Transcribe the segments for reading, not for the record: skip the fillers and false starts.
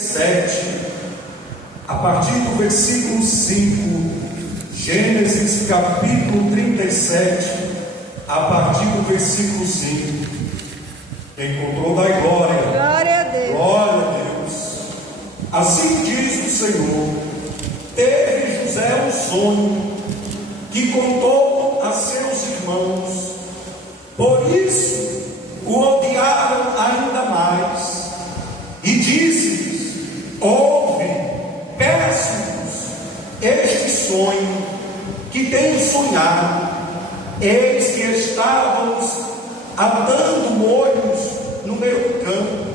7, a partir do versículo 5, Gênesis capítulo 37, a partir do versículo 5. Encontrou, dai glória. Glória a Deus. Glória a Deus. Assim diz o Senhor: teve José um sonho que contou a seus irmãos, por isso o odiaram ainda mais, e disse-lhes: ouve, peço-vos este sonho que tenho sonhado. Eis que estávamos atando molhos no meu campo,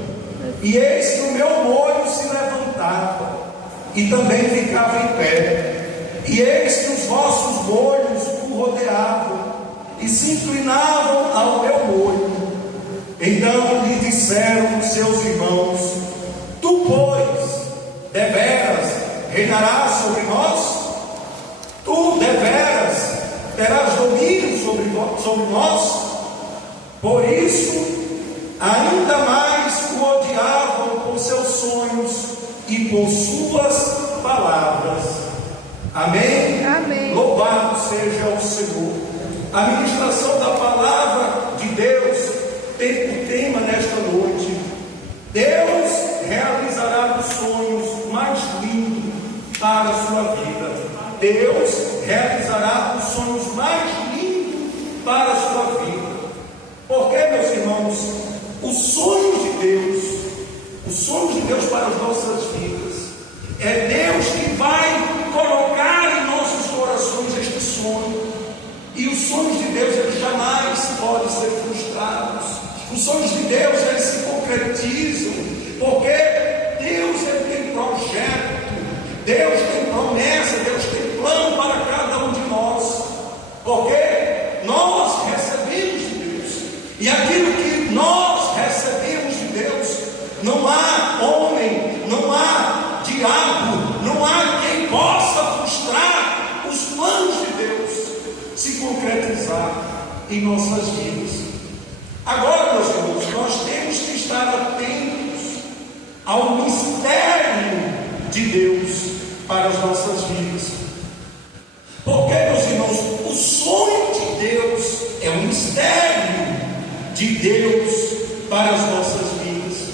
e eis que o meu molho se levantava e também ficava em pé, e eis que os vossos molhos o rodeavam e se inclinavam ao meu molho. Então lhe disseram os seus irmãos: tu, pois, deveras reinarás sobre nós? Tu, deveras, terás domínio sobre nós? Por isso, ainda mais o odiavam por seus sonhos e por suas palavras. Amém? Amém. Louvado seja o Senhor. A ministração da palavra de Deus tem por tema nesta noite: Deus realizará os sonhos mais lindos para a sua vida. Deus realizará os sonhos mais lindos para a sua vida. Porque, meus irmãos, os sonhos de Deus para as nossas vidas, é Deus que vai colocar em nossos corações este sonho. E os sonhos de Deus, eles jamais podem ser frustrados. Os sonhos de Deus, eles se concretizam, porque Deus, ele tem projeto, Deus tem promessa, Deus tem plano para cada um de nós, porque nós recebemos de Deus, e aquilo que nós recebemos de Deus, não há homem, não há diabo, não há quem possa frustrar os planos de Deus se concretizar em nossas vidas. Agora, meus irmãos, nós temos que estar atentos ao mistério de Deus para as nossas vidas. Porque, meus irmãos, o sonho de Deus é um mistério de Deus para as nossas vidas.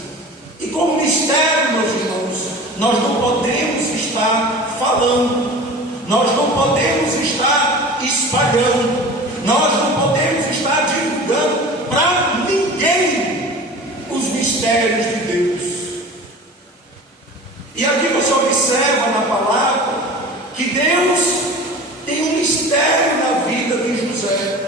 E como mistério, meus irmãos, nós não podemos estar falando, nós não podemos estar espalhando, nós não podemos estar divulgando para ninguém os mistérios de Deus. E aqui você observa na palavra que Deus tem um mistério na vida de José.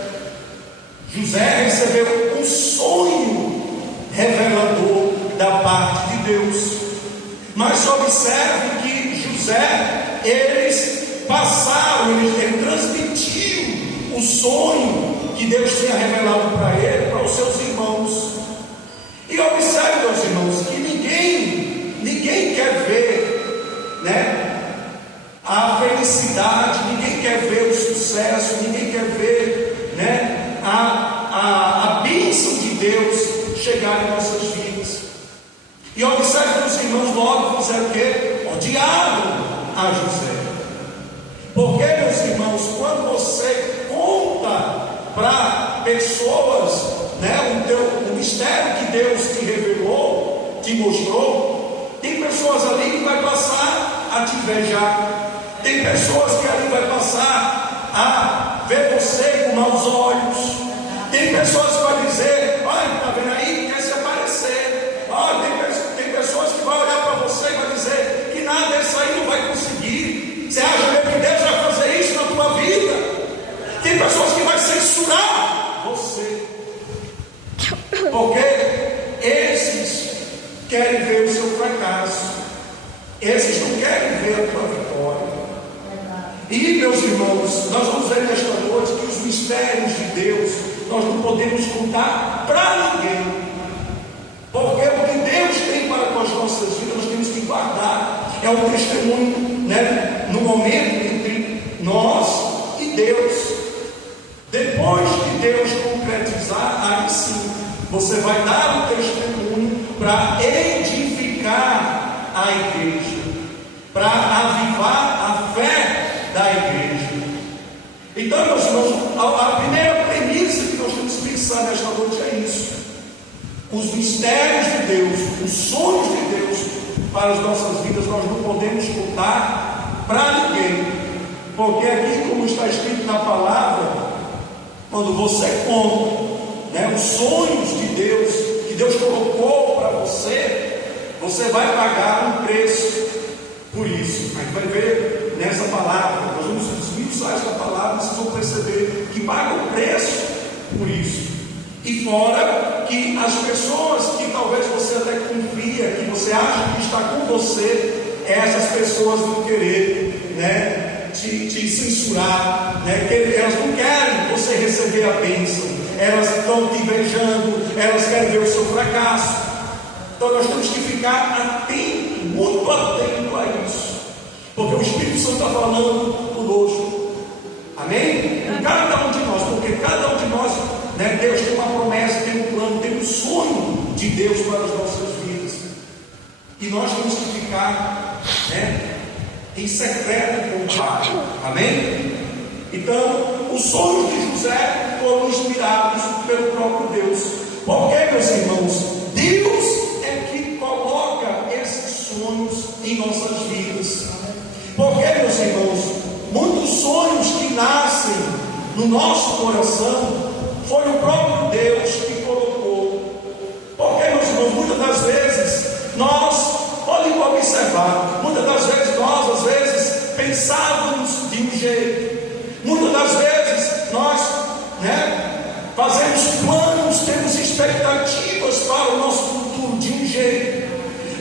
José recebeu um sonho revelador da parte de Deus. Mas observe que José, ele transmitiu o sonho que Deus tinha revelado para ele, para os seus irmãos. E observe, meus irmãos, que ninguém quer ver, a felicidade, ninguém quer ver o sucesso, ninguém quer ver, a bênção de Deus chegar em nossas vidas. E observe que os irmãos logo fizeram o quê? Odiaram a José. Porque, meus irmãos, quando você conta para pessoas, o mistério que Deus te revelou, te mostrou, tem pessoas ali que vai passar a te invejar, tem pessoas que ali vai passar a ver você com maus olhos, tem pessoas que vão dizer: olha, está vendo aí, quer se aparecer. Olha, tem pessoas que vão olhar para você e vão dizer que nada disso aí não vai conseguir. Você acha mesmo que Deus vai fazer isso na tua vida? Tem pessoas que vão censurar você, porque esses querem ver o seu fracasso, esses não querem ver a tua vitória. E, meus irmãos, nós vamos ver nesta noite que os mistérios de Deus nós não podemos contar para ninguém, porque o que Deus tem para com as nossas vidas nós temos que guardar. É um testemunho, no momento entre nós e Deus. Depois de Deus concretizar, aí sim você vai dar um testemunho para edificar a a igreja, para avivar a fé da igreja. Então, meus irmãos, a primeira premissa que nós temos que pensar nesta noite é isso: os mistérios de Deus, os sonhos de Deus para as nossas vidas, nós não podemos contar para ninguém, porque aqui, como está escrito na palavra, quando você conta, os sonhos de Deus, que Deus colocou para você, você vai pagar um preço por isso. A gente vai ver nessa palavra, nós vamos desmiuçar essa palavra, vocês vão perceber que paga um preço por isso. E fora que as pessoas que talvez você até confia, que você acha que está com você, essas pessoas vão querer, te censurar, elas não querem você receber a bênção, elas estão te invejando, elas querem ver o seu fracasso. Então nós temos que ficar atento, muito atento a isso, porque o Espírito Santo está falando conosco, amém? Em cada um de nós, porque cada um de nós, Deus tem uma promessa, tem um plano, tem um sonho de Deus para as nossas vidas, e nós temos que ficar em secreto com o Pai, amém? Então, os sonhos de José foram inspirados pelo próprio Deus. Porque, meus irmãos, Deus é que coloca esses sonhos em nossas vidas. Porque, meus irmãos, muitos sonhos que nascem no nosso coração foi o próprio Deus que colocou. Porque, meus irmãos, muitas das vezes nós, podem observar, muitas das vezes nós, às vezes, pensávamos de um jeito. Muitas das vezes nós fazemos planos, temos expectativas para o nosso futuro de um jeito,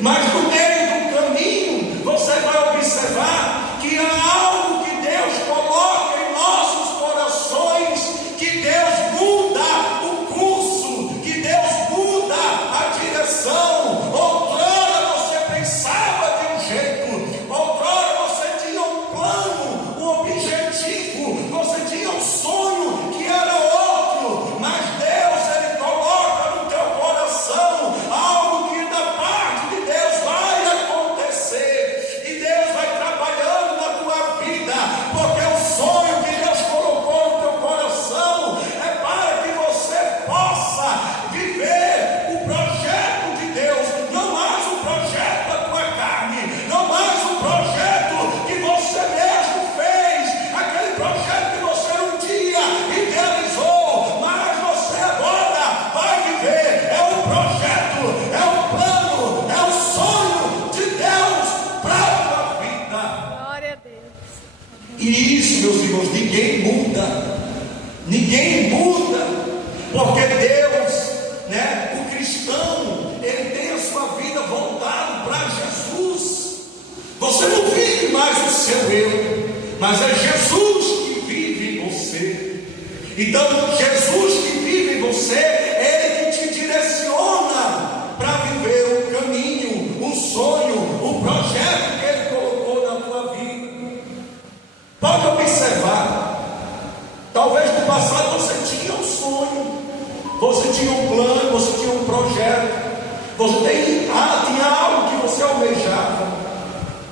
mas no meio do caminho você vai observar que há algo que Deus coloca em nossos corações, que Deus muda o curso, que Deus muda a direção. Outrora você pensava de um jeito, outrora você tinha um plano, um objetivo, você tinha um sonho que era outro, mas Deus, Ele coloca no teu coração algo que da parte de Deus vai acontecer, e Deus vai trabalhando na tua vida, porque o sonho que Deus colocou no teu coração é para que você possa viver o projeto de Deus, não mais o projeto da tua carne, não mais o projeto que você mesmo fez, aquele projeto que você um dia idealizou, mas você agora vai viver, é um projeto, é um plano, é um sonho de Deus para a tua vida. Glória a Deus. E isso, meus irmãos, ninguém muda, porque Deus, o cristão, ele tem a sua vida voltada para Jesus. Você não vive mais o seu eu, mas é Jesus que vive em você. Então, Jesus que vive em você, Ele que te direciona para viver o caminho, o sonho, o projeto que Ele colocou na tua vida. Pode observar, talvez no passado você tinha um sonho, você tinha um plano, você tinha um projeto, você tinha algo que você almejava,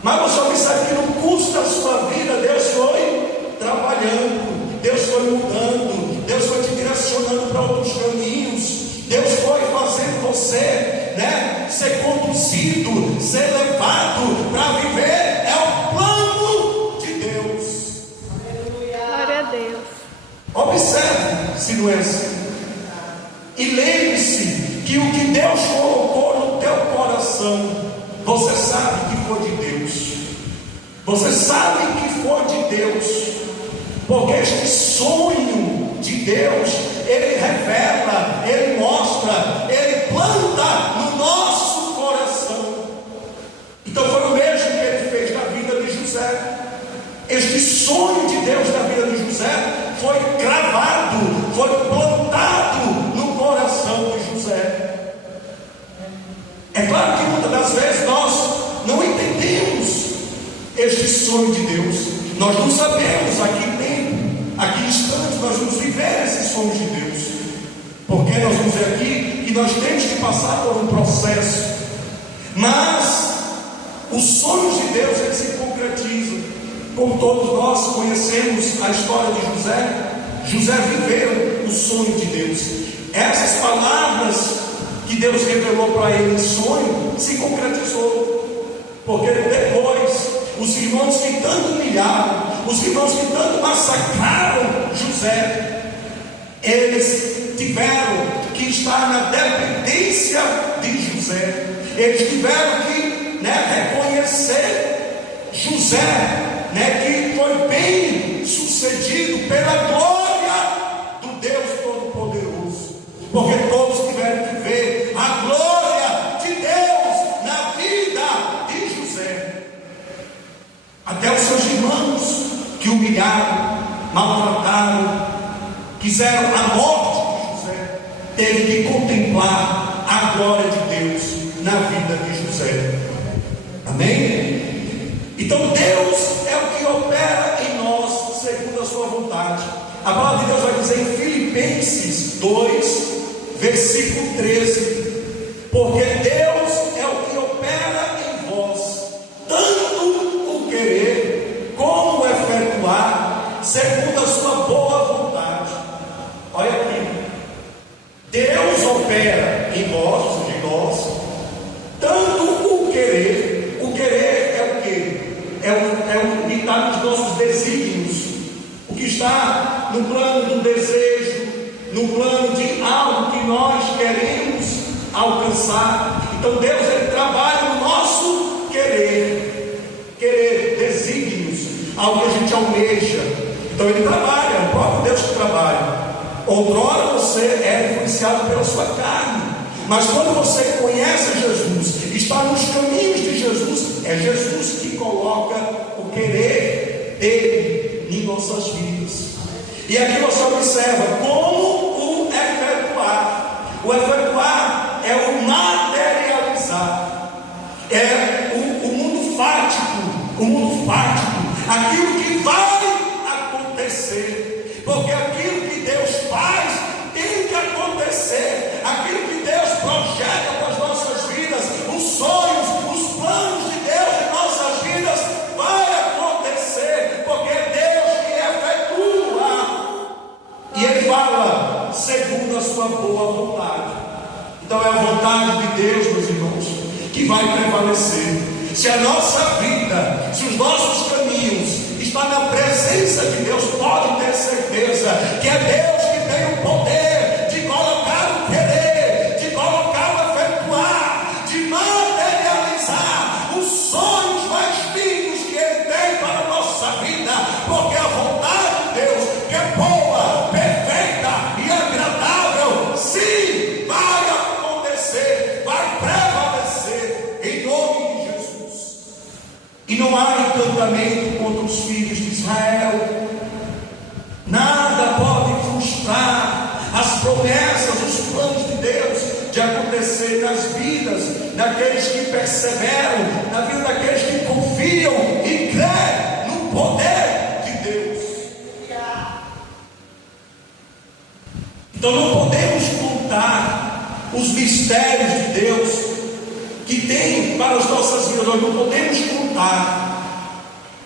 mas você observa que no curso da sua vida Deus foi trabalhando, Deus foi mudando, Deus foi te direcionando para outros caminhos, Deus foi fazendo você ser conduzido, ser levado para viver. É o plano de Deus. Glória a Deus. Observe se não é assim. E lembre-se que o que Deus colocou no teu coração, você sabe que foi de Deus. Você sabe que foi de Deus, porque este sonho de Deus, Ele revela, Ele mostra, Ele planta no nosso coração. Então foi o mesmo que Ele fez na vida de José. Este sonho de Deus na vida de José foi cravado, foi plantado no coração de José. É claro que muitas das vezes nós não entendemos este sonho de Deus. Nós não sabemos a que tempo, a que instante nós vamos viver esses sonhos de Deus. Porque nós vamos ver aqui que nós temos que passar por um processo. Mas Os sonhos de Deus, eles se concretizam. Como todos nós conhecemos a história de José, José viveu o sonho de Deus. Essas palavras que Deus revelou para ele em sonho, se concretizou. Porque depois, os irmãos que tanto humilharam, os irmãos que tanto massacraram José, eles tiveram que estar na dependência de José. Eles tiveram que reconhecer José, que foi bem sucedido pela glória do Deus Todo-Poderoso. Porque todos tiveram que ver a glória de Deus na vida de José. Até os seus irmãos que humilharam, maltrataram, quiseram a morte de José, teve que contemplar a glória de Deus na vida de José. Amém? Então Deus é o que opera em nós segundo a sua vontade. A palavra de Deus vai dizer em Filipenses 2, versículo 13: porque Deus é o que opera em vós, tanto o querer como o efetuar, segundo a sua boa vontade. Olha aqui, Deus opera em vós, ou seja, em nós, tanto o querer. O querer é o quê? É o que está nos nossos desígnios, o que está no plano do desejo, no plano de algo que nós queremos alcançar. Então Deus, ele trabalha no nosso querer, desígnios, algo que a gente almeja. Então ele trabalha, é o próprio Deus que trabalha. Outrora você é influenciado pela sua carne, mas quando você conhece Jesus, está nos caminhos de Jesus, é Jesus que coloca o querer dele em nossas vidas. E aqui você observa como o efetuar. O efetuar é o materializar, é o mundo fático, aquilo que vai acontecer, porque aquilo que Deus faz tem que acontecer, aquilo que Deus projeta para as nossas vidas, os sonhos, os planos de Deus em nossas vidas, vai acontecer, porque é Deus que efetua, e Ele fala segundo a sua boa vontade. Então é a vontade de Deus, meus irmãos, que vai prevalecer. Se a nossa vida, se os nossos caminhos estão na presença de Deus, pode ter certeza que é Deus que tem o poder de colocar o querer, de colocar o efetuar, de materializar os sonhos mais lindos que Ele tem para a nossa vida, porque a vontade de Deus, que é boa, perfeita e agradável, sim, vai acontecer, vai prevalecer em nome de Jesus. E não há encantamento contra os filhos de Israel. Nada pode frustrar as promessas, os planos de Deus de acontecer nas vidas daqueles que perseveram, na vida daqueles que confiam e creem no poder de Deus. Então não podemos contar os mistérios de Deus que tem para as nossas vidas. Nós não podemos contar,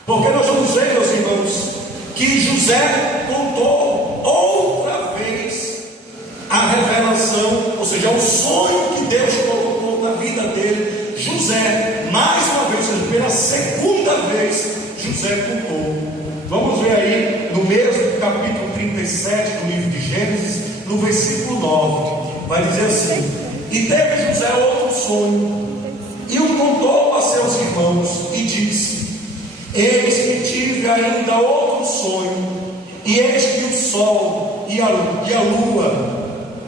porque nós vamos ver, meus irmãos, que José contou outra vez a revelação, ou seja, o sonho que Deus colocou na vida dele. José, mais uma vez, ou seja, pela segunda vez, José contou. Vamos ver aí no mesmo capítulo 37 do livro de Gênesis, no versículo 9, vai dizer assim: e teve José outro sonho, e o contou a seus irmãos, e disse: eis que tive ainda outro sonho, e eis que o sol e a lua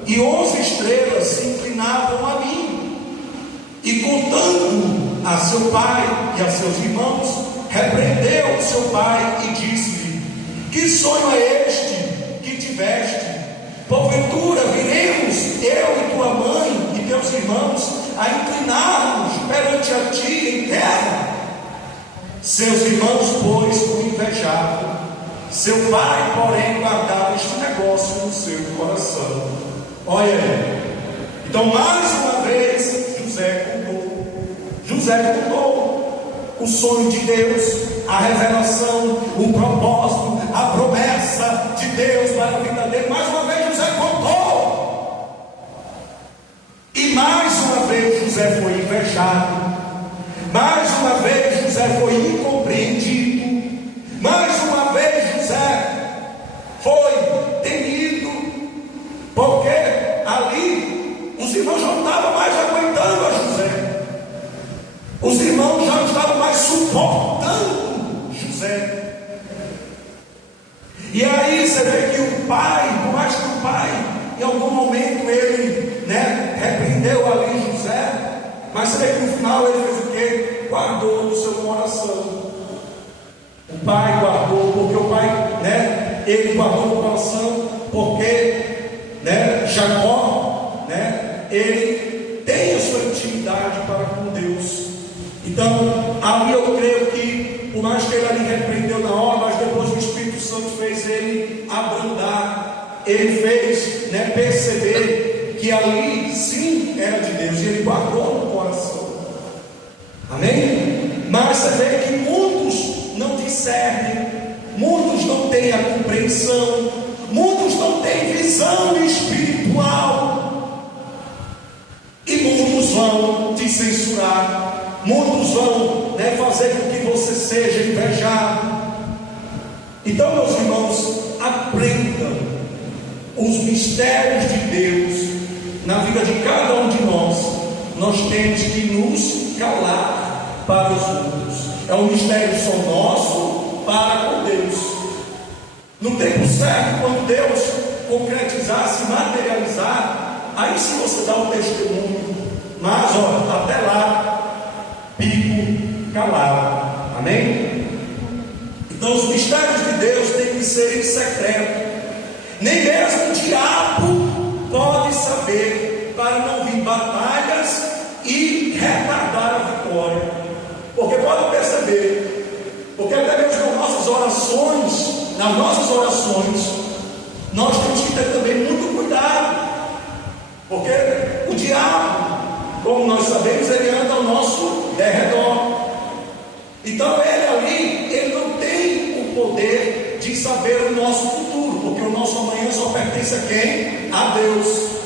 e 11 estrelas se inclinavam a mim. E contando a seu pai e a seus irmãos, repreendeu seu pai e disse-lhe: que sonho é este que tiveste? Porventura viremos, eu e tua mãe e teus irmãos, a inclinar-nos perante a ti em terra? Seus irmãos, pois, o invejavam. Seu pai, porém, guardava este negócio no seu coração. Olha aí. Então, mais uma vez, José contou. o sonho de Deus, a revelação, o propósito, a promessa de Deus para a vida dele. Mais uma vez José contou, e mais uma vez José foi invejado, mais uma vez José foi incompreendido, mais uma vez José foi temido, porque ali os irmãos não estavam mais aguentando a José, os irmãos já não estavam mais suportando José. E aí você vê que o pai, por mais que o pai em algum momento ele repreendeu ali José, mas você vê que no final ele fez o quê? Guardou no seu coração. O pai guardou, porque o pai, ele guardou no coração, porque Jacó, ele tem a sua intimidade para com Deus. Então, ali eu creio que, por mais que ele ali repreendeu na hora, mas depois o Espírito Santo fez ele abrandar, ele fez perceber que ali sim era de Deus, e ele guardou no coração. Amém? Mas você vê que muitos não discernem, muitos não têm a compreensão, muitos não têm visão espiritual, e muitos vão te censurar, muitos vão fazer com que você seja invejado. Então, meus irmãos, aprendam os mistérios de Deus na vida de cada um de nós. Nós temos que nos calar para os outros. É um mistério só nosso para com Deus. No tempo certo, quando Deus concretizar, se materializar, aí sim você dá o testemunho. Mas até lá, pico calado. Amém? Então os mistérios de Deus têm que ser em secreto. Nem mesmo o diabo pode saber, para não vir batalhas e retardar a vitória. Porque pode perceber, porque até mesmo nas nossas orações, nós temos que ter também muito cuidado. Porque o diabo, como nós sabemos, ele anda ao nosso derredor. Então ele não tem o poder de saber o nosso futuro, porque o nosso amanhã só pertence a quem? A Deus.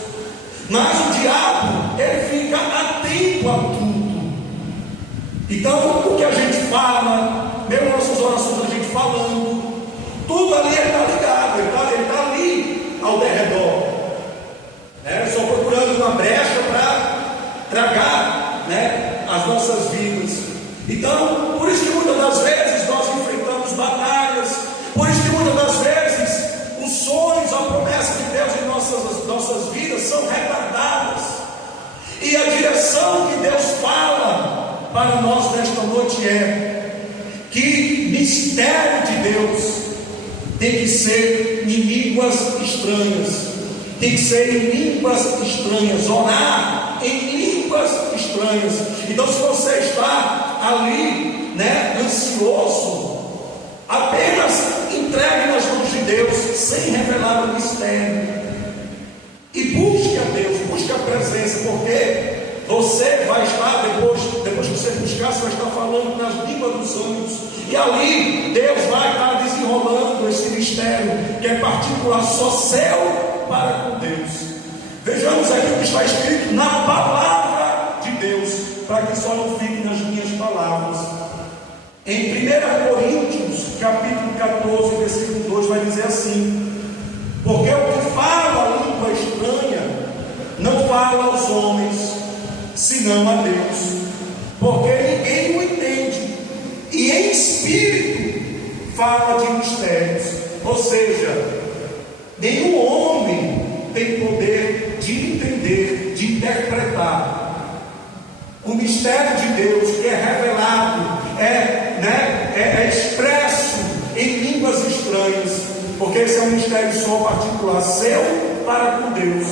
Mas o diabo, ele fica atento a tudo. Então o que a gente fala, mesmo nossas orações, a gente falando, tudo ali ele está ligado, ele está ali ao derredor, só procurando uma brecha para tragar as nossas vidas. Então, por isso que muitas das vezes nós enfrentamos batalhas, por isso que muitas das vezes os sonhos, a promessa de Deus em nossas vidas são retardadas, e a direção que Deus fala para nós nesta noite é que mistério de Deus tem que ser em línguas estranhas, tem que ser em línguas estranhas, orar em línguas estranhas. Então, se você está ali, ansioso, apenas entregue nas mãos de Deus, sem revelar o mistério, e busque a Deus, busque a presença, porque você vai estar, depois que você buscar, você vai estar falando nas línguas dos anjos, e ali Deus vai estar desenrolando esse mistério, que é particular, só seu para com Deus. Vejamos aqui o que está escrito na palavra de Deus, para que só não fique nas minhas palavras. Em 1 Coríntios, capítulo 14, versículo 2, vai dizer assim: porque o que fala a língua estranha não fala aos homens, senão a Deus, porque ninguém o entende, e em espírito fala de mistérios. Ou seja, nenhum homem tem poder de entender, de interpretar o mistério de Deus, que é revelado, é expresso em línguas estranhas, porque esse é um mistério só particular, seu para com Deus.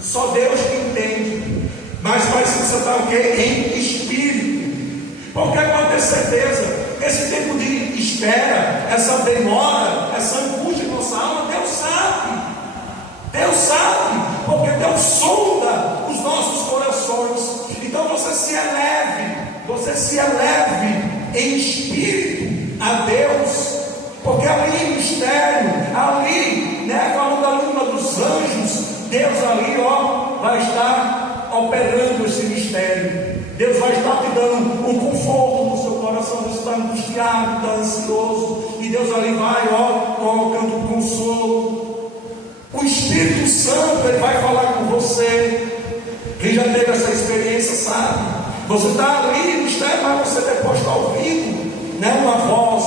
Só Deus que entende. Mas vai se sentar o quê? Em espírito. Porque pode ter certeza, esse tempo de espera, essa demora, essa angústia em nossa alma, Deus sabe. Deus sabe, porque Deus sonda os nossos corações. Então você se eleve em espírito a Deus, porque ali mistério, ali, né, falando da língua dos anjos, Deus ali, vai estar operando esse mistério. Deus vai estar te dando um conforto no seu coração. Você está angustiado, está ansioso, e Deus ali vai, colocando consolo. O Espírito Santo, ele vai falar com você. Quem já teve essa experiência sabe. Você está ali no mistério, mas você depois está ouvindo, né, uma voz,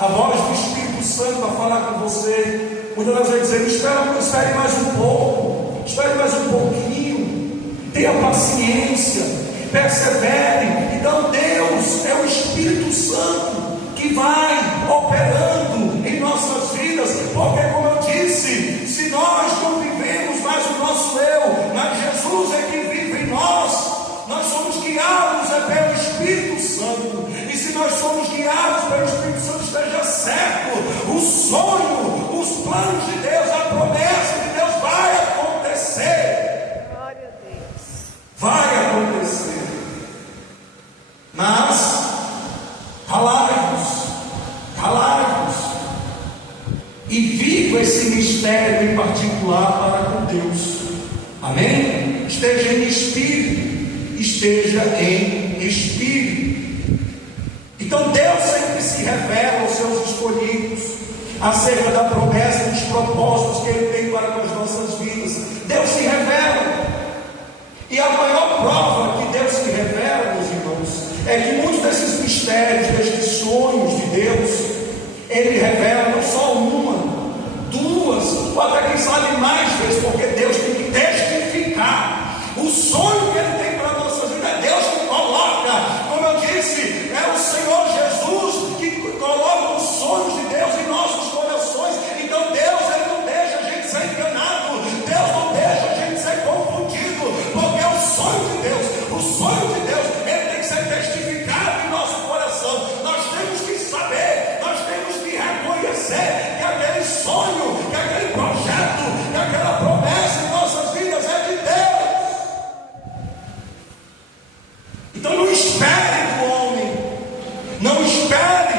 a voz do Espírito Santo vai falar com você. Muitas das vezes dizendo: espere mais um pouco, espere mais um pouquinho, tenha paciência, persevere. Então Deus é o Espírito Santo que vai operando em nossas vidas, porque, como eu disse, se nós não vivemos mais o nosso eu, mas Jesus é que vive em nós, nós somos guiados pelo Espírito Santo. E se nós somos guiados pelo Espírito Santo, esteja certo, o sonho, os planos de Deus, a promessa de Deus vai acontecer. Glória a Deus. Vai acontecer. Mas calai-vos e viva esse mistério em particular para com Deus. Amém? Esteja em espírito, esteja em espírito. Então Deus sempre se revela aos seus escolhidos acerca da promessa e dos propósitos que Ele tem para com as nossas vidas. Deus se revela. E a maior prova que Deus se revela, meus irmãos, é que muitos desses mistérios, desses sonhos de Deus, Ele revela não só uma, duas, ou até quem sabe mais vezes, porque Deus tem que testificar o sonho que Ele tem para a nossa vida. É Deus que coloca, como eu disse, é o Senhor Jesus que coloca os sonhos de Deus em nossos corações. Então Deus, Ele não deixa a gente ser enganado, Deus não deixa a gente ser confundido, porque o sonho de Deus, Ele tem que ser testificado em nosso coração. Nós temos que saber, nós temos que reconhecer que aquele sonho, que aquele projeto, que aquela promessa em nossas vidas é de Deus. Então não espere do homem, não espere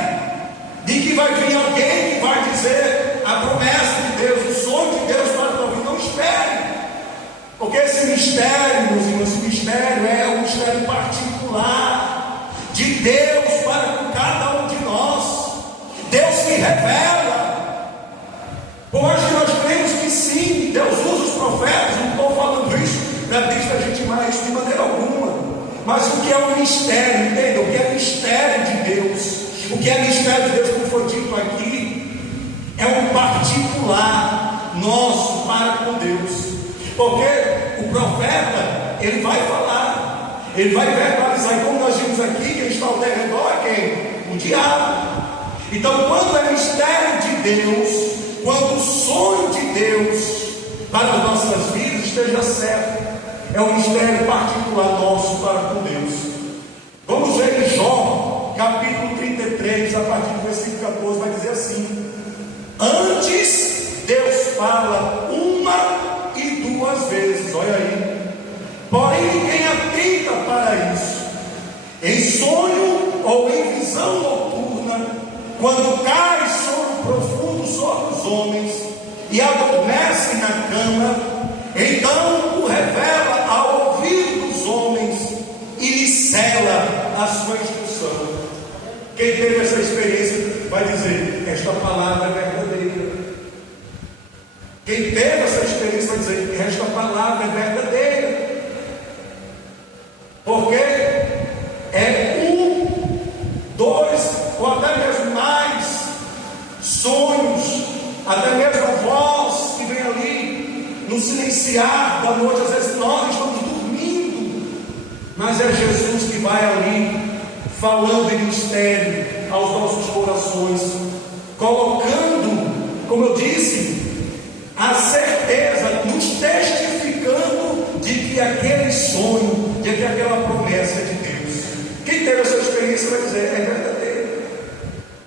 de que vai vir alguém que vai dizer a promessa de Deus, o sonho de Deus para a tua vida. Não espere, porque esse mistério, meus irmãos, esse mistério é um mistério particular de Deus para com cada um de nós. Deus se revela. Hoje nós cremos que sim, Deus usa os profetas. Não estou falando isso para deixar a gente mais de maneira alguma. Mas o que é um mistério, entendeu? O que é mistério de Deus? O que é mistério de Deus, como foi dito aqui, é um particular nosso para com Deus. Porque o profeta, ele vai falar, ele vai verbalizar. E como nós vimos aqui, quem está ao redor é quem? O diabo. Então, quando é mistério de Deus, quando o sonho de Deus para as nossas vidas, esteja certo, é um mistério particular nosso para com Deus. Vamos ver em Jó, capítulo 33, a partir do versículo 14, vai dizer assim: antes Deus fala uma e duas vezes, olha aí, porém ninguém atenta para isso, em sonho ou em visão noturna, quando cai sono profundo sobre os homens e adormecem na cama, então o revela ao ouvido dos homens e lhe sela a sua instrução. Quem teve essa experiência vai dizer: esta palavra é verdadeira. Quem teve essa experiência vai dizer: esta palavra é verdadeira. Porque é um, dois, ou até mesmo mais sonhos, até mesmo a voz que vem ali no silenciar da noite. Às vezes nós estamos dormindo, mas é Jesus que vai ali falando em mistério aos nossos corações, colocando, como eu disse, a certeza, nos testificando de que aquele sonho, de que aquela promessa é de Deus. Quem teve essa experiência vai dizer: é verdadeiro.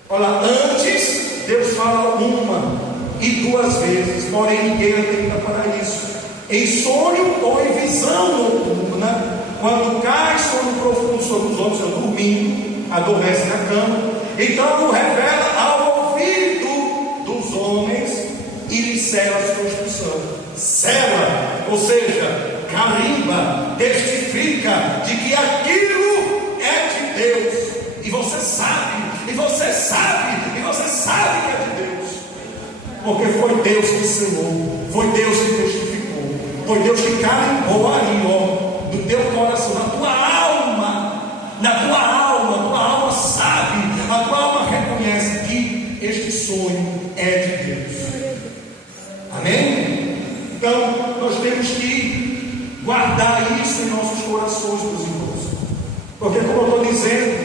Olha, antes Deus fala uma e duas vezes, porém ninguém atenta para isso, em sonho ou em visão noturna, quando cai sono profundo sobre os homens, estão dormindo, adormece na cama, então o revela ao ouvido dos homens e lhe sela a sua instrução. Sela, ou seja, carimba, testifica de que aquilo é de Deus, e você sabe, e você sabe, e você sabe que é de Deus, porque foi Deus que selou, foi Deus que testificou, foi Deus que carimbou ali, ó, no teu coração, na tua alma sabe, a tua alma reconhece que este sonho é de Deus. Amém? Então nós temos que guardar isso em nossos corações, meus irmãos, porque, como eu estou dizendo,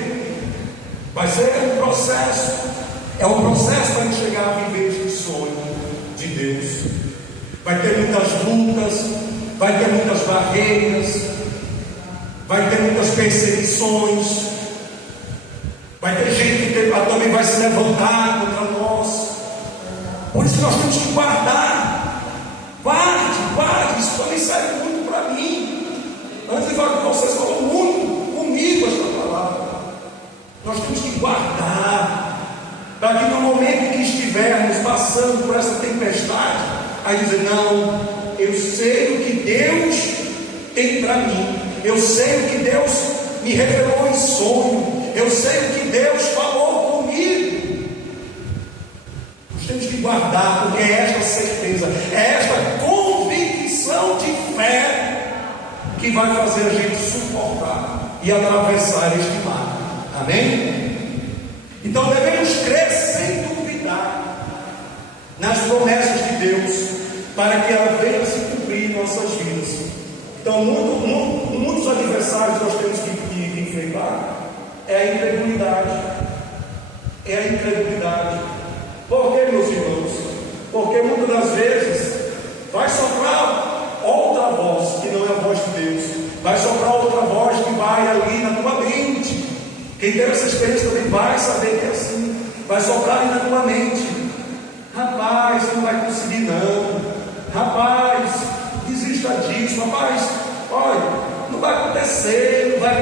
vai ser um processo, é um processo para a gente chegar a viver este sonho de Deus. Vai ter muitas lutas, vai ter muitas barreiras, vai ter muitas perseguições, vai ter gente que também vai se levantar contra nós. Por isso nós temos que guardar. Guarde, isso também serve muito para mim. Antes de falar com vocês, falou muito comigo esta palavra. Nós temos que guardar, para que no momento que estivermos passando por essa tempestade, aí dizer: não, eu sei o que Deus tem para mim, eu sei o que Deus me revelou em sonho, eu sei o que Deus falou comigo. Nós temos que guardar, porque é esta certeza, é esta convicção de fé que vai fazer a gente suportar e atravessar este mar. Amém? Então devemos crer sem duvidar nas promessas de Deus, para que ela venha se cumprir em nossas vidas. Então muitos adversários que nós temos que enfrentar é a incredulidade. É a incredulidade. Por que, meus irmãos? Porque muitas das vezes vai soprar outra voz que não é a voz de Deus, vai soprar outra voz que vai ali na tua mente. Quem teve essa experiência também vai saber que é assim. Vai soprar ali na tua mente: rapaz, você não vai conseguir não, rapaz, desista disso, rapaz, olha, não vai acontecer, vai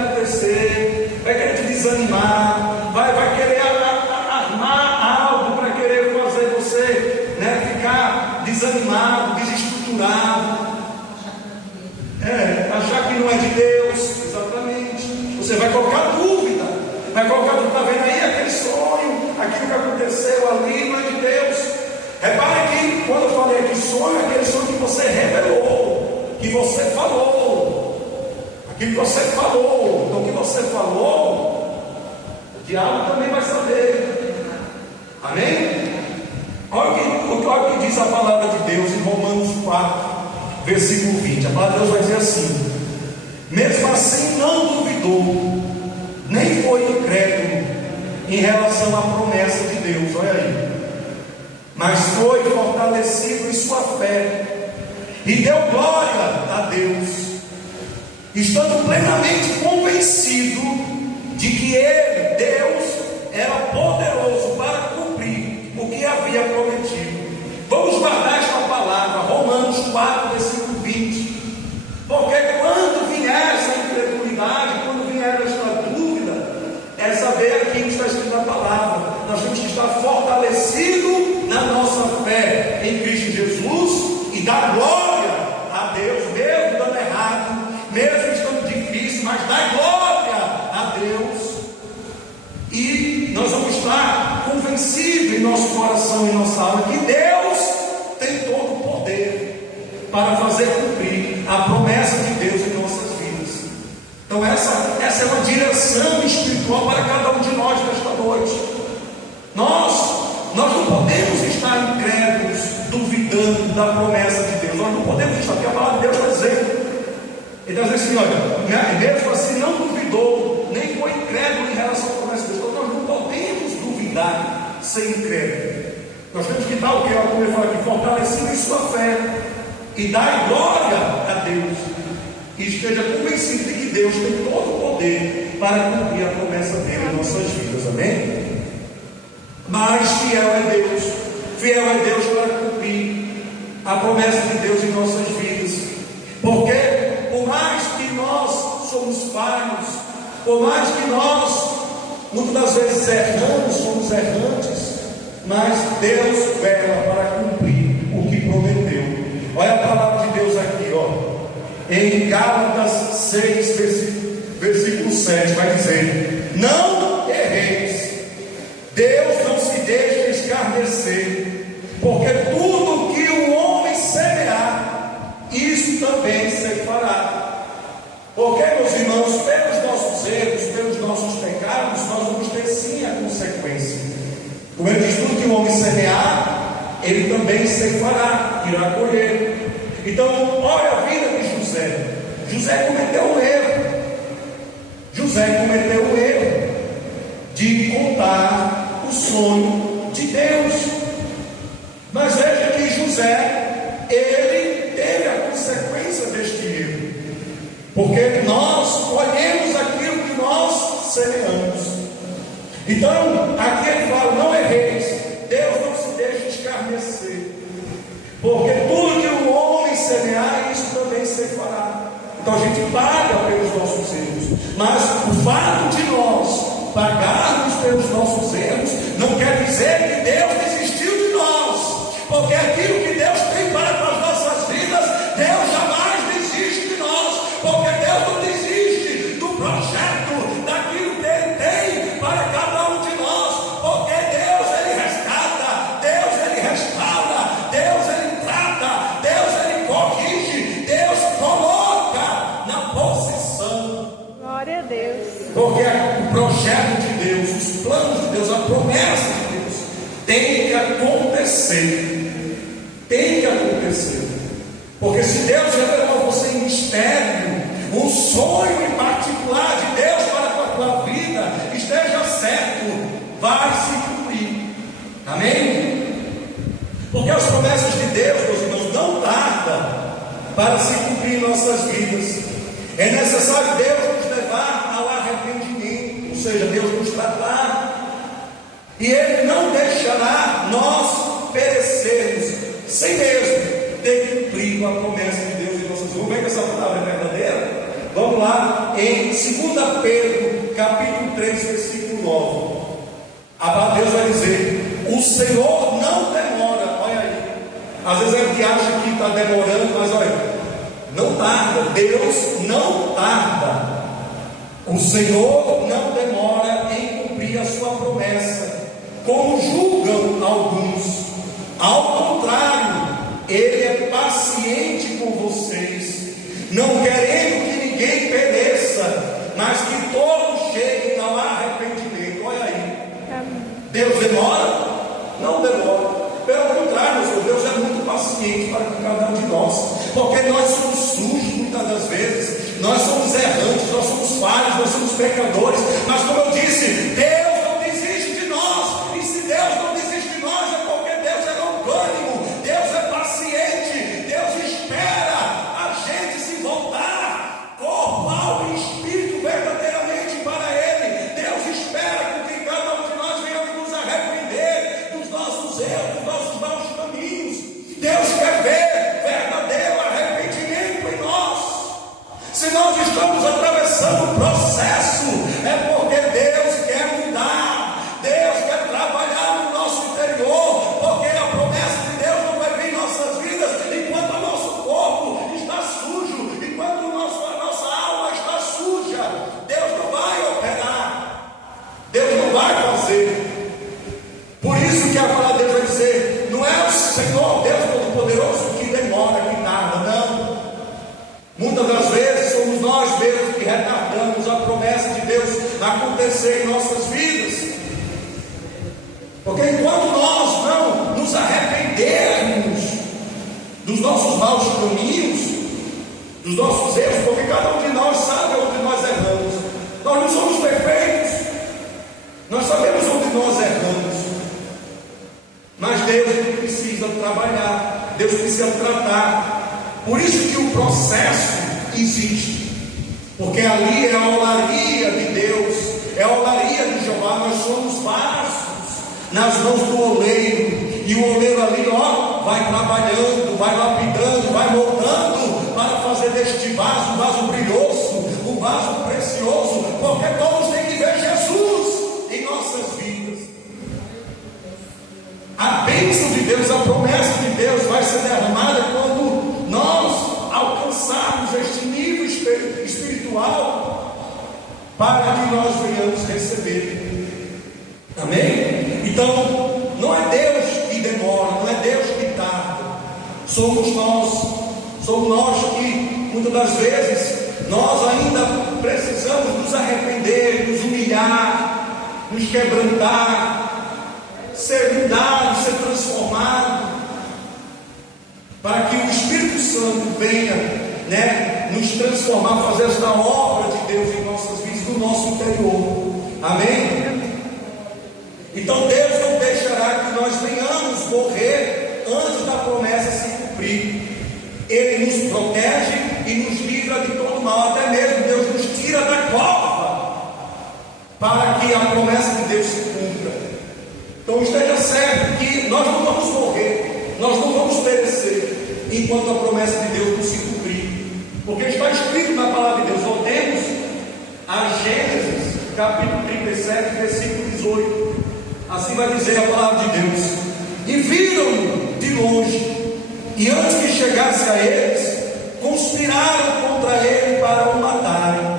querer te desanimar, vai querer armar algo para querer fazer você, né, ficar desanimado, desestruturado, achar que não é de Deus. Exatamente. Você vai colocar dúvida, está vendo aí aquele sonho, aquilo que aconteceu ali não é de Deus. Repare que quando eu falei aqui sonho, é aquele sonho que você revelou, que você falou, aquilo que você falou. Então o que você falou, o diabo também vai saber. Amém? Olha o que diz a palavra de Deus em Romanos 4, versículo 20. A palavra de Deus vai dizer assim: mesmo assim não duvidou, nem foi incrédulo em relação à promessa de Deus, olha aí, mas foi fortalecido em sua fé e deu glória a Deus, estando plenamente convencido de que Ele, Deus, era poderoso para cumprir o que havia prometido. Vamos guardar esta palavra, Romanos 4, versículo 20, porque quando vier essa incredulidade, quando vier esta dúvida, é saber aquilo que está escrito na palavra. Nós temos que estar fortalecidos na nossa fé em Cristo Jesus e dar glória a Deus, mesmo dando errado, mesmo estando difícil, mas dar glória a Deus. E nós vamos estar convencidos em nosso coração e nossa alma que Deus tem todo o poder para fazer cumprir a promessa de Deus em nossas vidas. Então essa é uma direção espiritual para cada um de nós nesta noite. Nós não podemos estar incrédulos, duvidando da promessa de Deus. Nós não podemos estar, porque a palavra de Deus está dizendo. Ele está dizendo assim: olha, mesmo assim não duvidou, nem foi incrédulo em relação à promessa de Deus. Então nós não podemos duvidar ser incrédulo. Nós temos que estar, o que eu falo aqui, fortalecido em sua fé e dar glória a Deus, e esteja convencido de que Deus tem todo o poder para cumprir a promessa dele em nossas vidas. Amém? Mas fiel é Deus para cumprir a promessa de Deus em nossas vidas, porque por mais que nós somos falhos, por mais que nós, muitas das vezes erramos, somos errantes, mas Deus vela para cumprir o que prometeu. Olha a palavra de Deus aqui, em Gálatas 6, versículo 7, vai dizer: não erreis, Deus não se deixa escarnecer, porque tudo que o homem semear, isso também se fará. Porque, meus irmãos, pelos nossos erros, pelos nossos pecados, nós vamos ter sim a consequência. Como ele diz, tudo que o homem semear, ele também se fará, irá colher. Então, olha a vida de José. José cometeu um erro. José cometeu o erro de contar o sonho de Deus. Mas veja que José, ele teve a consequência deste erro, porque nós colhemos aquilo que nós semeamos. Então, aqui ele fala: não erreis, Deus não se deixa escarnecer, porque tudo que o homem semear, isso também se fará. Então a gente paga pelos nossos erros, mas o fato de nós pagarmos pelos nossos erros não quer dizer que Deus desistiu de nós, porque aquilo que Deus tem para as nossas vidas, Deus jamais desiste de nós, porque Deus não desiste do projeto, daquilo que Ele tem para cada um de nós, porque Deus, Ele resgata, Deus, Ele restaura, Deus, Ele trata, Deus, Ele corrige, Deus coloca na posição. Glória a Deus. Porque o projeto de Deus, os planos de Deus, a promessa de Deus tem que acontecer. Tem que acontecer. Porque se Deus revelou a você em mistério, um sonho em particular de Deus para com a tua vida, esteja certo, vai se cumprir. Amém? Porque as promessas de Deus, meus irmãos, não tardam para se cumprir em nossas vidas. É necessário Deus nos levar ao arrependimento, ou seja, Deus nos tratar, e Ele não deixará nós perecermos sem mesmo ter cumprido a promessa de Deus em nossas vidas. Vamos ver que essa palavra é verdadeira? Vamos lá, em 2 Pedro, capítulo 3, versículo 9. A palavra de Deus vai dizer: o Senhor não demora. Olha aí, às vezes a gente acha que está demorando, mas olha, não tarda. Deus não tarda. O Senhor não demora em cumprir a sua promessa, como julgam alguns. Ao contrário, Ele é paciente com vocês, não querendo que ninguém pereça, mas que todos cheguem ao arrependimento. Olha aí, Deus demora? Não demora. Pelo contrário, Deus é muito paciente para com cada um de nós, porque nós somos sujos muitas das vezes, nós somos errantes, nós somos falhos, nós somos pecadores, mas como eu disse, Deus não desiste de nós, e se Deus não desiste de nós, é porque Deus é longânimo, Deus é paciente, Deus espera a gente se voltar, corpo, alma e espírito verdadeiramente para Ele. Deus espera com que cada um de nós venha nos arrepender dos nossos erros, dos nossos maus caminhos. Deus quer ver verdadeiro arrependimento em nós. Se nós estamos atravessando o processo, é porque Deus quer mudar, Deus quer trabalhar no nosso interior, porque a promessa de Deus não vai vir em nossas vidas enquanto o nosso corpo está sujo, enquanto a nossa alma está suja. Deus não vai operar, Deus não vai fazer. Por isso que a palavra de Deus vai dizer: não é o Senhor Deus Todo-Poderoso que demora, que tarda, não. Muitas das vezes somos nós mesmos que retardamos a promessa de Deus acontecer em nossas vidas. Porque enquanto nós não nos arrependermos dos nossos maus caminhos, dos nossos erros, porque cada um de nós sabe onde nós erramos. Nós não somos perfeitos, nós sabemos onde nós erramos, mas Deus precisa trabalhar, Deus precisa tratar. Por isso que o processo existe, porque ali é a olaria de Deus, é a olaria de Jeová. Nós somos vasos nas mãos do oleiro, e o oleiro ali, vai trabalhando, vai lapidando, vai moldando para fazer deste vaso um vaso brilhoso, um um vaso precioso, porque todos têm que ver Jesus em nossas vidas. A bênção de Deus, a promessa de Deus vai ser derramada quando nós alcançarmos este nível espiritual, para que nós venhamos receber. Amém? Então, não é Deus que demora, não é Deus que tarda, somos nós que muitas das vezes nós ainda precisamos nos arrepender, nos humilhar, nos quebrantar, ser mudado, ser transformado, para que o Espírito Santo venha, nos transformar, fazer esta obra de Deus em nossas vidas, no nosso interior. Amém? Então Deus não deixará que nós venhamos morrer antes da promessa se cumprir. Ele nos protege e nos livra de todo mal, até mesmo Deus nos tira da cova, para que a promessa de Deus se cumpra. Então esteja certo que nós não vamos morrer, nós não vamos perecer, enquanto a promessa de Deus não se cumprir, porque está escrito na palavra de Deus. Voltemos a Gênesis capítulo 37, versículo 18. Assim vai dizer a palavra de Deus: e viram-no de longe, e antes que chegasse a eles, conspiraram contra ele para o matarem.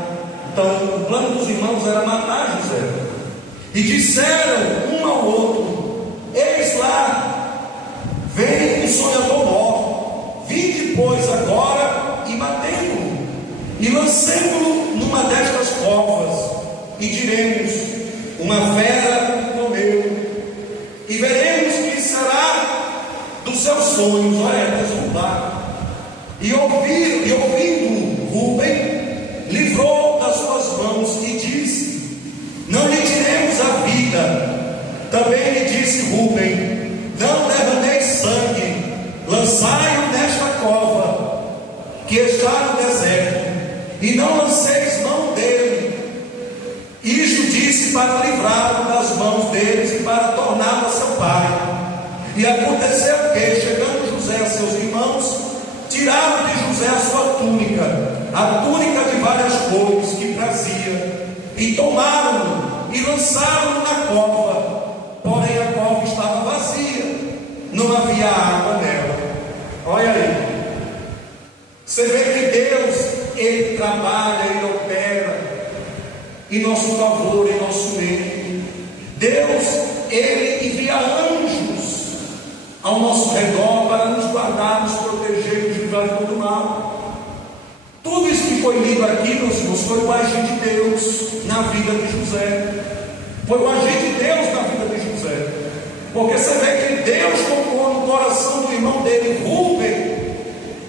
Então o plano dos irmãos era matar José. E disseram um ao outro: eis lá, vem um sonhador mor, vinde pois agora e matemo-o, e lancemo-lo numa destas covas, e diremos: uma fera comeu, e veremos que será dos seus sonhos. Olha, é resultado. E ouvindo Rúben, livrou das suas mãos e disse: não lhe tiremos a vida. Também lhe disse Rúben: não derrameis sangue, lançai-o nesta cova que está no deserto, e não lanceis mão dele. Isto disse para livrá-lo das mãos deles e para torná-lo a seu pai. E aconteceu que, chegando José a seus irmãos, tiraram de José a sua túnica, a túnica de várias cores que trazia, e tomaram-no e lançaram-no na cova. Porém a cova estava vazia, não havia água nela. Olha aí, você vê que Deus, Ele trabalha, Ele opera em nosso favor, em nosso meio. Deus, Ele envia anjos ao nosso redor para nos guardar, nos proteger, nos livrar de todo mal. Tudo isso que foi lido aqui, meus irmãos, foi o agir de Deus na vida de José. Foi o agir de Deus na vida de José. Porque você vê que Deus colocou no coração do irmão dele, Rúben,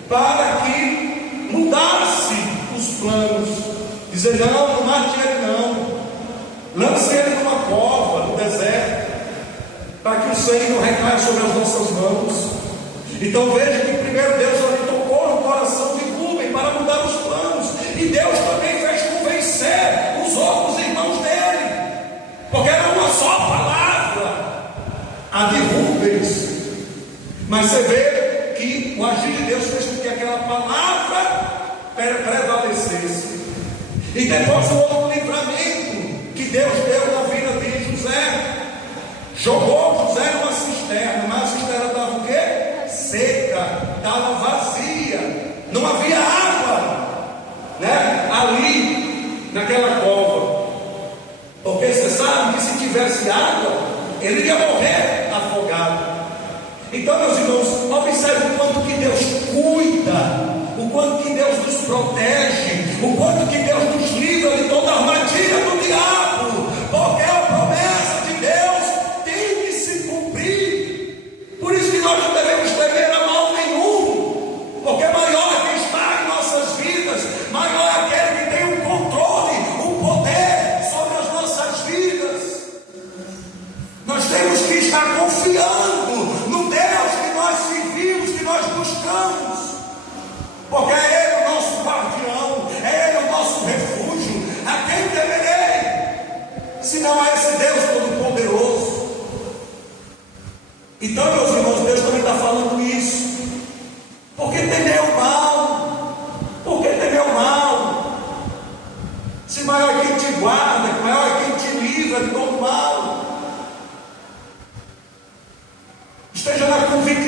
para que mudasse os planos. Dizer: não mate ele não, lance ele numa cova, no deserto, para que o sangue não recaia sobre as nossas mãos. Então veja que primeiro Deus ali tocou no coração de Rúben para mudar os planos, e Deus também fez convencer os outros irmãos dele, porque era uma só palavra, a de Rubens. Mas você vê que o agir de Deus fez com que aquela palavra prevalecesse. E depois o outro livramento que Deus deu na vida de José: jogou José numa cisterna, mas a cisterna estava o quê? Seca, estava vazia, não havia água, ali naquela cova. Porque você sabe que se tivesse água, ele ia morrer afogado. Então, meus irmãos, observe o quanto que Deus cuida, o quanto que Deus nos protege, o quanto que Deus nos livra de toda armadilha do diabo, porque a promessa de Deus tem que se cumprir. Por isso que nós não devemos temer a mal nenhum, porque maior é quem está em nossas vidas, maior é aquele que tem o controle, o poder sobre as nossas vidas. Nós temos que estar confiando no Deus que nós servimos, que nós buscamos, porque é Ele o nosso guardião, é Ele o nosso refúgio. A quem temerei, se não é esse Deus Todo-Poderoso? Então, meus irmãos, Deus também está falando isso. Por que temer o mal? Por que temer o mal?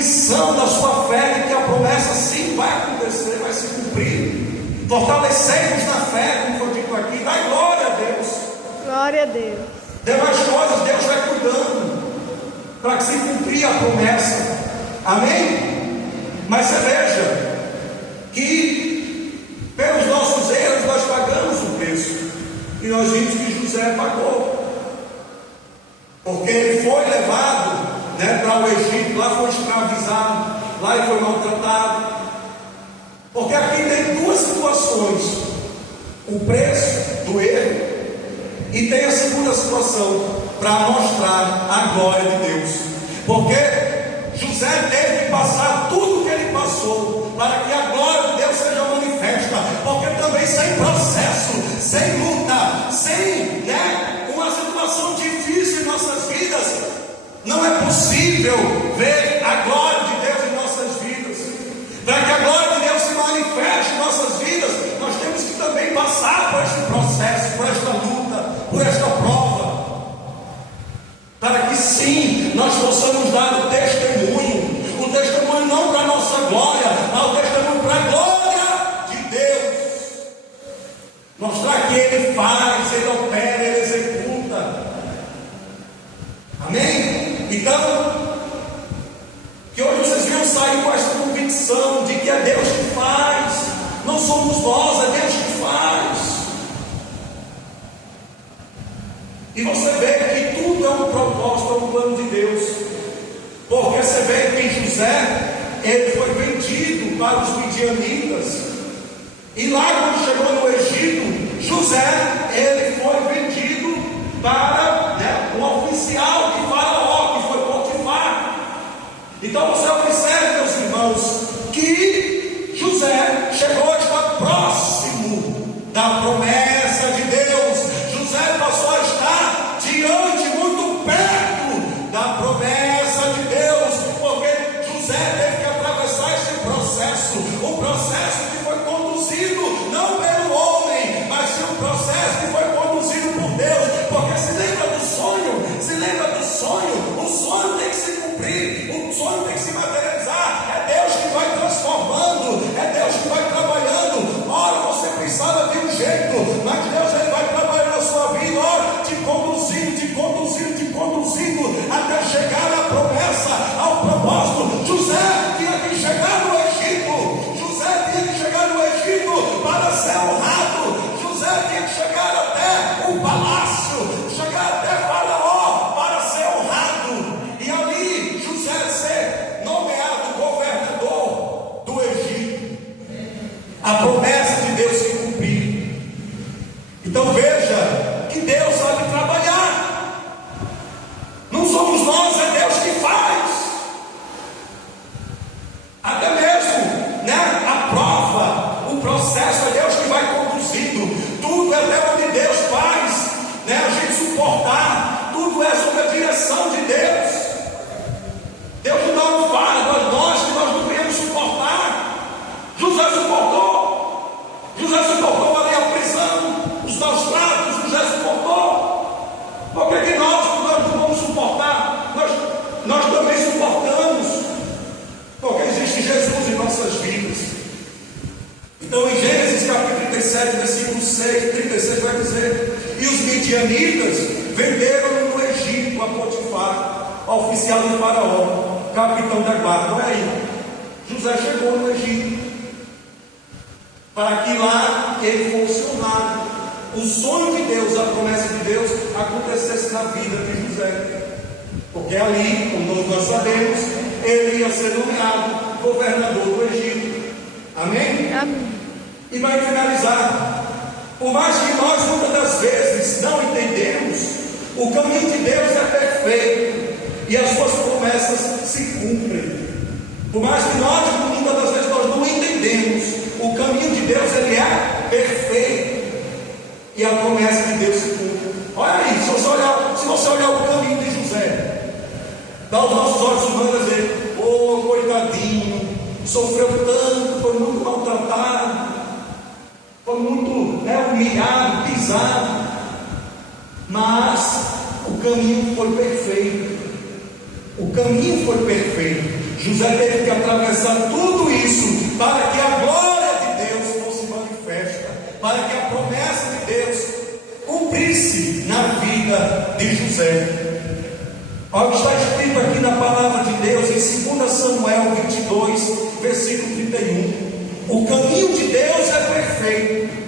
convicção da sua fé de que a promessa sim vai acontecer, vai se cumprir. Fortalecemos na fé, como foi dito aqui. Dá glória a Deus. Glória a Deus. Demais coisas Deus vai cuidando para que se cumprir a promessa. Amém? Mas você veja que pelos nossos erros nós pagamos o preço. E nós vimos que José pagou. Porque ele foi levado, para o Egito, lá foi escravizado, lá ele foi maltratado. Porque aqui tem duas situações: o preço do erro, e tem a segunda situação, para mostrar a glória de Deus. Porque José teve que passar tudo que ele passou, para que a glória de Deus seja manifesta. Porque também sem processo, sem luta, sem uma situação difícil em nossas vidas, não é possível ver a glória de Deus em nossas vidas. Para que a glória de Deus se manifeste em nossas vidas, nós temos que também passar por este processo, por esta luta, por esta prova, para que sim, nós possamos dar o testemunho não para a nossa glória, mas o testemunho para a glória de Deus. Mostrar que Ele faz, Ele opera, Ele executa. Amém? Então, que hoje vocês venham sair com essa convicção de que é Deus que faz, não somos nós, é Deus que faz. E você vê que tudo é um propósito, é um plano de Deus. Porque você vê que José, ele foi vendido para os midianitas. E lá quando chegou no Egito, José, ele foi vendido para um oficial de Faraó, que foi Potifar. Então você observa, meus irmãos, que José chegou a estar próximo da promessa de Deus. José passou a estar diante, muito perto da promessa de Deus, porque José teve que atravessar esse processo, o processo que foi conduzido não pelo homem, mas sim o processo que foi conduzido por Deus. Porque se lembra do sonho, o sonho tem que se cumprir, o sonho tem que se materializar. É Deus que vai transformando, é Deus que vai trabalhando. Ora, você pensava de um jeito, mas Deus ele vai trabalhando na sua vida, ora, te conduzindo até chegar à promessa, ao propósito. José tinha que chegar no Egito para ser honrado. José tinha que chegar até o palácio, chegar até Faraó para ser honrado, e ali José ser nomeado governador do Egito. A promessa de Deus se cumprir. Então veja que Deus sabe trabalhar. Não somos nós, é Deus que faz. Até mesmo a prova, o processo, é Deus que vai conduzindo. Tudo é até onde Deus faz, a gente suportar. Tudo é sob a direção de Deus. Deus não dá um fardo a nós que nós não podemos suportar. José suportou ali a prisão, os maus tratos. José suportou. Por que nós não vamos suportar? Nós também suportamos, porque existe Jesus em nossas vidas. Então em Gênesis capítulo 37, versículo 36 vai dizer: e os midianitas venderam no Egito a Potifar, oficial de Faraó, capitão da guarda. Olha aí, José chegou no Egito para que lá ele fosse honrado. O sonho de Deus, a promessa de Deus acontecesse na vida de José. Porque ali, como nós sabemos, ele ia ser nomeado governador do Egito. Amém? Amém. E vai finalizar. Por mais que nós muitas das vezes não entendemos, o caminho de Deus é perfeito e as suas promessas se cumprem. Por mais que nós muitas das vezes nós não entendemos, o caminho de Deus ele é perfeito e a promessa de Deus se cumpre. Olha aí, se você olhar o caminho de José, dá os nossos olhos humanos e dizer: oh, coitadinho, sofreu tanto, foi muito maltratado, foi muito humilhado, pisado, mas o caminho foi perfeito. O caminho foi perfeito. José teve que atravessar tudo isso para que a glória de Deus fosse manifesta, para que a promessa de Deus cumprisse na vida de José. Olha o que está escrito aqui na palavra de Deus em 2 Samuel 22, versículo 31. O caminho de Deus é perfeito,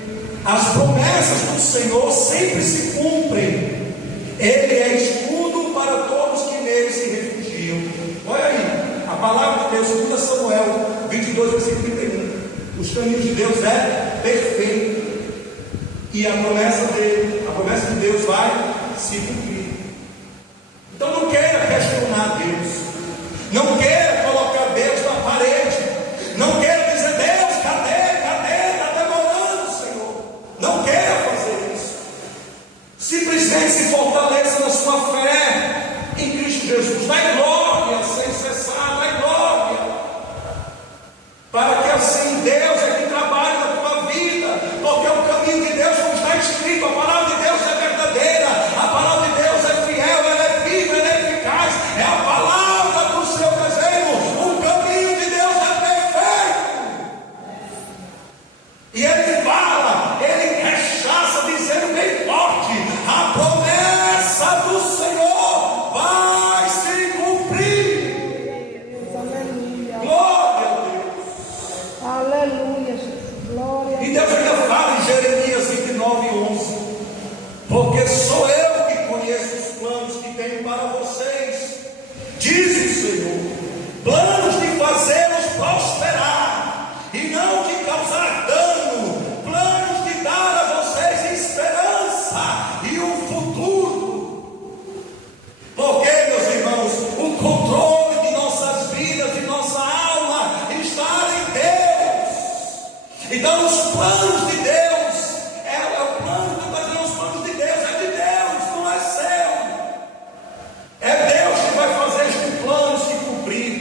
as promessas do Senhor sempre se cumprem, Ele é escudo para todos que nele se refugiam. Olha aí, a palavra de Deus, 2 Samuel 22, versículo 31. Os caminhos de Deus é perfeito, e a promessa de Deus vai se cumprir. Então não queira questionar Deus, não queira colocar Deus na parede, não queira dizer: Deus, cadê, está demorando, Senhor. Não queira fazer isso. Simplesmente se fortaleça na sua fé em Cristo Jesus, dá glória sem cessar, dá glória, para que assim Deus é que trabalhe na tua vida, porque o caminho de Deus, como está escrito, a palavra de Deus é verdadeira, a palavra de Deus é fiel, ela é viva, ela é eficaz, é a palavra do seu desejo. O caminho de Deus é perfeito, e Ele fala, Ele rechaça, dizendo bem forte: a promessa do Senhor vai se cumprir. Glória a Deus. Aleluia, Jesus. Glória a E Deus. Deus ainda fala em Jeremias 29:11: porque sou eu que conheço os planos que tenho para vocês, diz o Senhor, planos de fazê-los prosperar e não de causar dano, planos de dar a vocês esperança e um futuro. Porque, meus irmãos, o controle de nossas vidas, de nossa alma, está em Deus. Então os planos de Deus é o plano de Deus, os planos de Deus é de Deus, não é seu. É Deus que vai fazer estes planos se cumprir.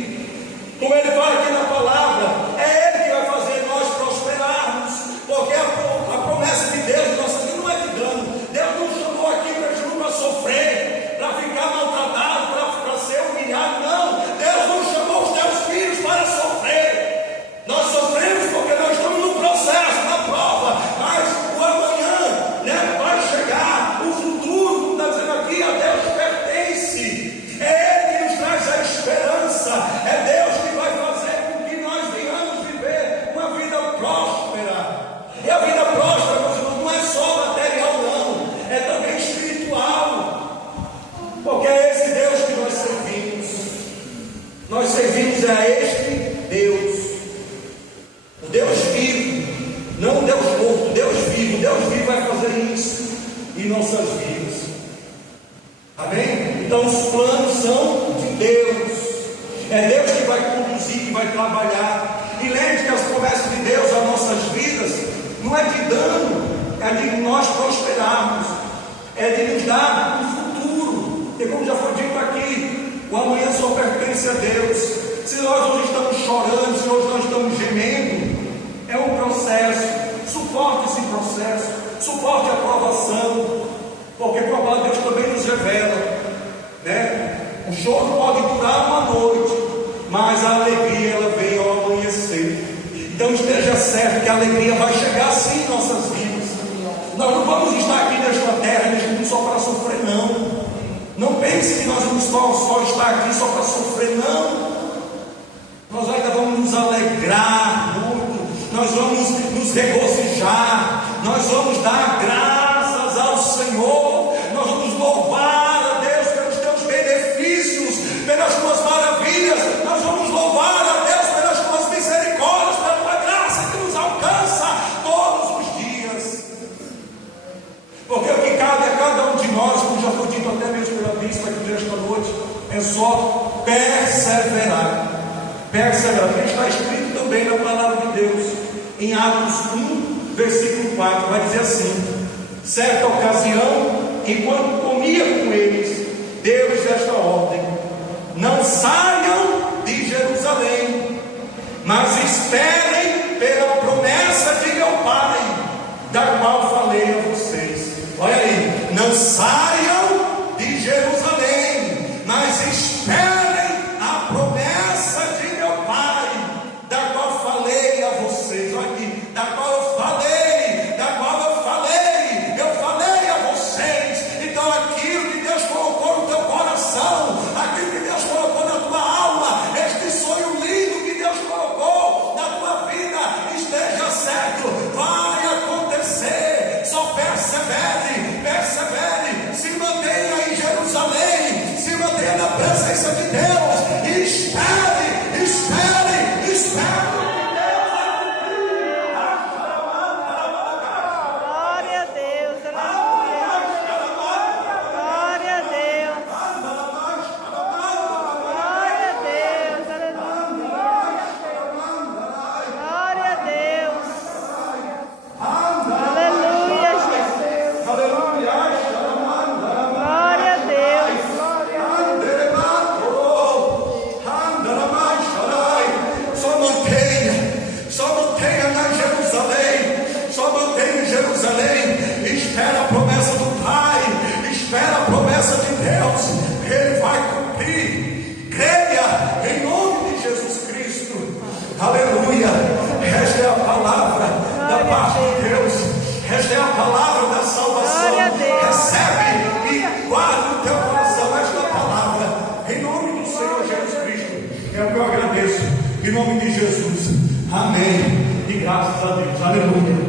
Como Ele fala aqui na palavra, é Ele que vai fazer nós prosperarmos, porque a promessa de Deus em nossa vida não é de dano. Deus nos chamou aqui para sofrer, para ficar maltratado, para ser humilhado. Não, Deus não chamou os teus filhos para sofrer. Nós sofremos porque nós estamos no processo, na prova, mas o amanhã, né, vai chegar. O futuro, como está dizendo aqui, a Deus pertence. É Ele que nos traz a esperança, é Deus que vai fazer com que nós venhamos viver uma vida próspera. E a vida próspera, meus irmãos, não é só material, não, é também espiritual, porque é esse Deus que nós servimos. Nós servimos a este Deus, o Deus vivo, não o Deus morto, o Deus vivo. O Deus vivo vai fazer isso em nossas vidas. Amém? Então os planos são de Deus, é Deus que vai conduzir, que vai trabalhar. E lembre que as promessas de Deus às nossas vidas não é de dano, é de nós prosperarmos, é de nos dar um futuro. E como já foi dito aqui, o amanhã só pertence a Deus. Se nós hoje estamos chorando, se hoje nós estamos gemendo, é um processo. Suporte esse processo, suporte a provação, porque a palavra de Deus também nos revela, né? O choro pode durar uma noite, mas a alegria ela vem ao amanhecer. Então esteja certo que a alegria vai chegar sim em nossas vidas. Nós não vamos estar aqui nesta terra neste mundo só para sofrer, não. Não pense que nós vamos só estar aqui só para sofrer, não. Nós ainda vamos nos alegrar muito, nós vamos nos regozijar, nós vamos dar graças ao Senhor, nós vamos louvar a Deus pelos teus benefícios, pelas tuas maravilhas, nós vamos louvar a Deus pelas tuas misericórdias, pela tua graça que nos alcança todos os dias. Porque o que cabe a cada um de nós, como já foi dito até mesmo pela bispa aqui nesta noite, é só perseverar. Perseverar, porque está escrito também na palavra de Deus, em Atos 1, versículo 4, vai dizer assim: certa ocasião, enquanto comia com eles, deu-lhes esta ordem: não saiam de Jerusalém, mas esperem pela promessa de meu Pai, da qual falei a vocês. Olha aí, não saiam de Jerusalém, mas esperem a promessa de Jerusalém, espera a promessa do Pai, espera a promessa de Deus, Ele vai cumprir. Creia em nome de Jesus Cristo. Aleluia. Esta é a palavra da parte de Deus, esta é a palavra da salvação. Recebe e guarda no teu coração esta palavra em nome do Senhor Jesus Cristo. É o que eu agradeço em nome de Jesus. Amém. E graças a Deus. Aleluia.